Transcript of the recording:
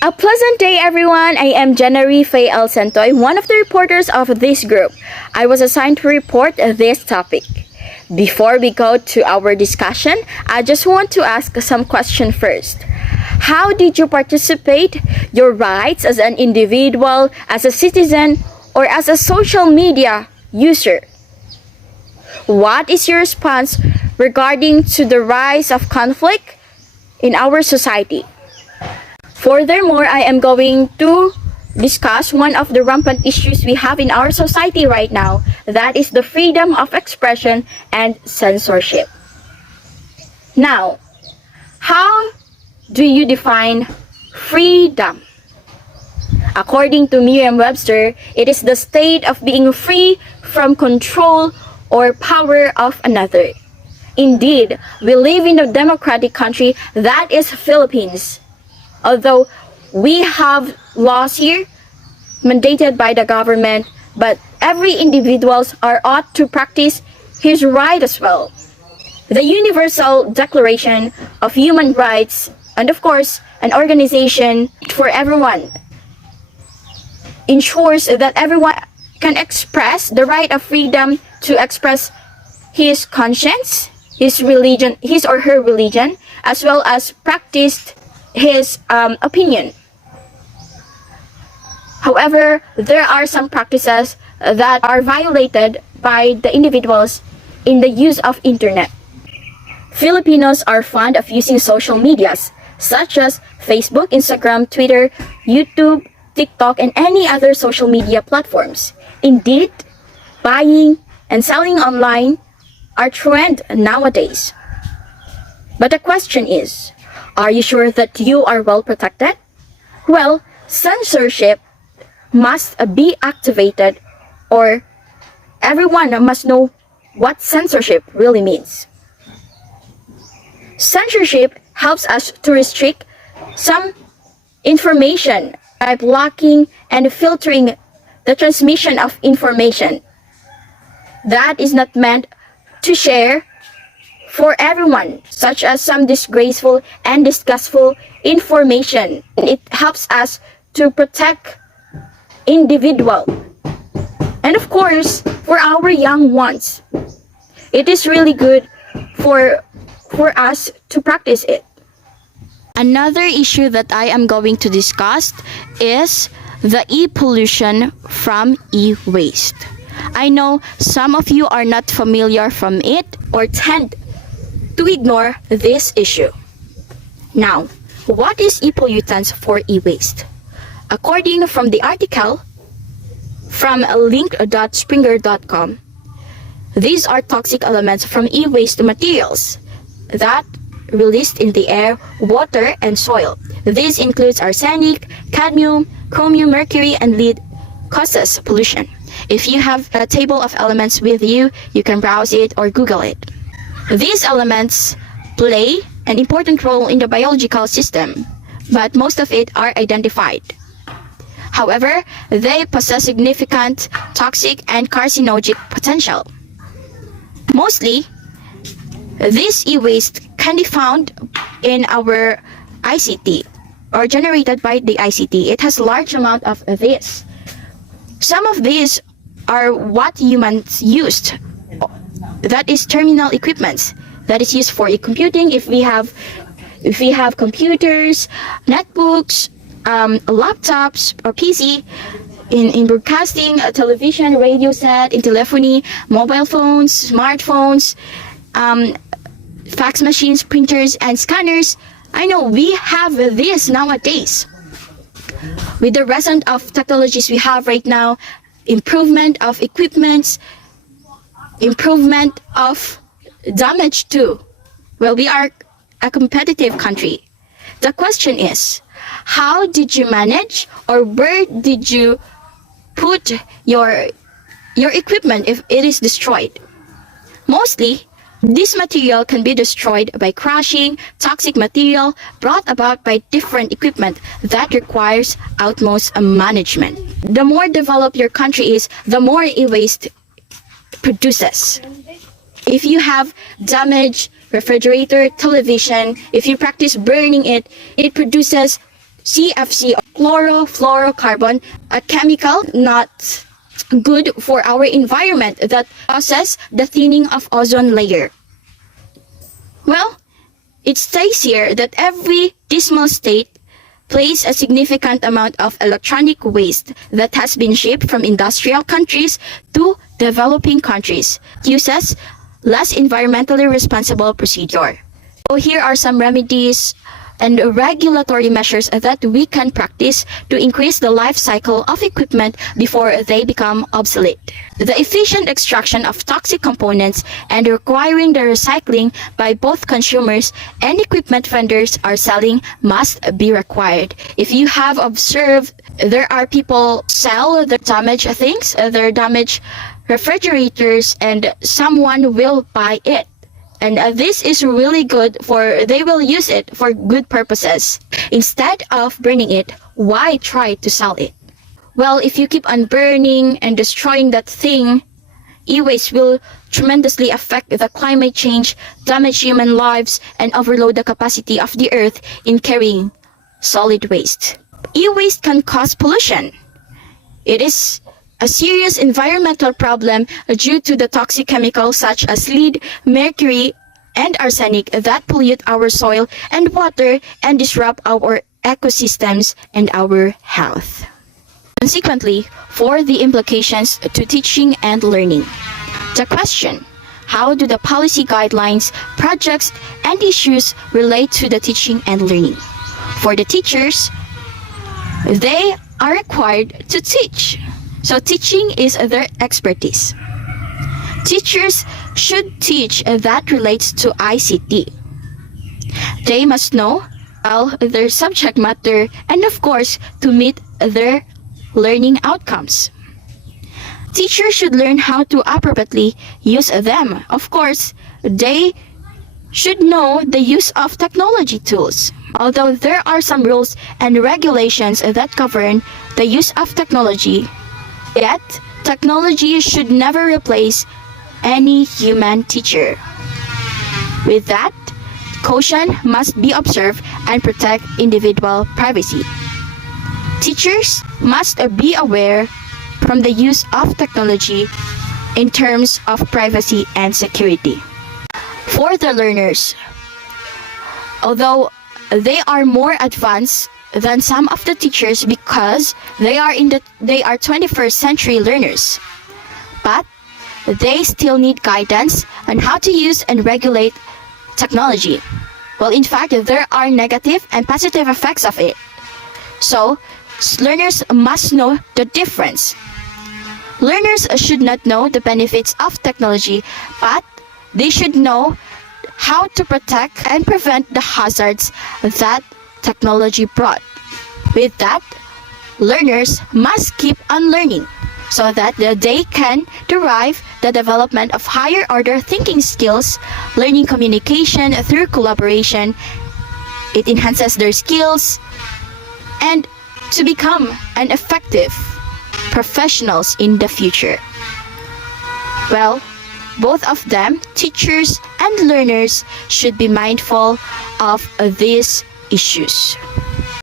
A pleasant day, everyone. I am January Faye El Santoy, one of the reporters of this group. I was assigned to report this topic. Before we go to our discussion, I just want to ask some question first. How did you participate your rights as an individual, as a citizen, or as a social media user? What is your response regarding to the rise of conflict in our society? Furthermore, I am going to discuss one of the rampant issues we have in our society right now, that is the freedom of expression and censorship. Now, how do you define freedom? According to Merriam-Webster, it is the state of being free from control or power of another. Indeed, we live in a democratic country that is Philippines. Although we have laws here mandated by the government, but every individuals are ought to practice his right as well. The Universal Declaration of Human Rights, and of course, an organization for everyone, ensures that everyone can express the right of freedom to express his conscience, his religion, his or her religion, as well as practice his opinion. However, there are some practices that are violated by the individuals in the use of internet. Filipinos are fond of using social medias such as Facebook, Instagram, Twitter, YouTube, TikTok, and any other social media platforms. Indeed, buying and selling online are trend nowadays. But the question is, are you sure that you are well protected? Well, censorship must be activated, or everyone must know what censorship really means. Censorship helps us to restrict some information by blocking and filtering the transmission of information that is not meant to share for everyone, such as some disgraceful and disgustful information. It helps us to protect individual. And of course, for our young ones, it is really good for us to practice it. Another issue that I am going to discuss is the e-pollution from e-waste. I know some of you are not familiar from it or tend to ignore this issue. Now, what is e-pollutants for e-waste? According from the article from link.springer.com, these are toxic elements from e-waste materials that released in the air, water, and soil. This includes arsenic, cadmium, chromium, mercury, and lead causes pollution. If you have a table of elements with you, you can browse it or Google it. These elements play an important role in the biological system, but most of it are identified. However, they possess significant toxic and carcinogenic potential. Mostly, this e-waste can be found in our ICT or generated by the ICT. It has large amount of this. Some of these are what humans used. That is terminal equipment that is used for computing. If we have computers, netbooks, laptops or PC, in broadcasting, television, radio set, in telephony, mobile phones, smartphones, fax machines, printers, and scanners. I know we have this nowadays. With the recent of technologies we have right now, improvement of equipments, improvement of damage too. Well, we are a competitive country. The question is, how did you manage, or where did you put your equipment if it is destroyed? Mostly, this material can be destroyed by crushing toxic material brought about by different equipment that requires utmost management. The more developed your country is, the more e-waste produces. If you have damaged refrigerator, television, if you practice burning it, it produces CFC, chlorofluorocarbon, a chemical not good for our environment that causes the thinning of ozone layer. Well, it states here that every decimal state plays a significant amount of electronic waste that has been shipped from industrial countries to developing countries. Uses less environmentally responsible procedure. So here are some remedies and regulatory measures that we can practice to increase the life cycle of equipment before they become obsolete. The efficient extraction of toxic components and requiring the recycling by both consumers and equipment vendors are selling must be required. If you have observed, there are people sell their damaged things, their damaged refrigerators, and someone will buy it. And this is really good they will use it for good purposes. Instead of burning it, why try to sell it? Well, if you keep on burning and destroying that thing, e-waste will tremendously affect the climate change, damage human lives, and overload the capacity of the earth in carrying solid waste. E-waste can cause pollution. It is a serious environmental problem due to the toxic chemicals such as lead, mercury, and arsenic that pollute our soil and water and disrupt our ecosystems and our health. Consequently, for the implications to teaching and learning. The question: how do the policy guidelines, projects, and issues relate to the teaching and learning? For the teachers, they are required to teach. So teaching is their expertise. Teachers should teach that relates to ICT. They must know their subject matter and of course to meet their learning outcomes. Teachers should learn how to appropriately use them. Of course, they should know the use of technology tools. Although there are some rules and regulations that govern the use of technology, yet, technology should never replace any human teacher. With that, caution must be observed and protect individual privacy. Teachers must be aware from the use of technology in terms of privacy and security. For the learners, although they are more advanced than some of the teachers because they are 21st century learners, but they still need guidance on how to use and regulate technology. Well, in fact, there are negative and positive effects of it. So, learners must know the difference. Learners should not know the benefits of technology, but they should know how to protect and prevent the hazards that technology brought. With that, learners must keep on learning so that they can derive the development of higher order thinking skills, learning communication through collaboration. It enhances their skills and to become an effective professionals in the future. Well, both of them, teachers and learners, should be mindful of these issues.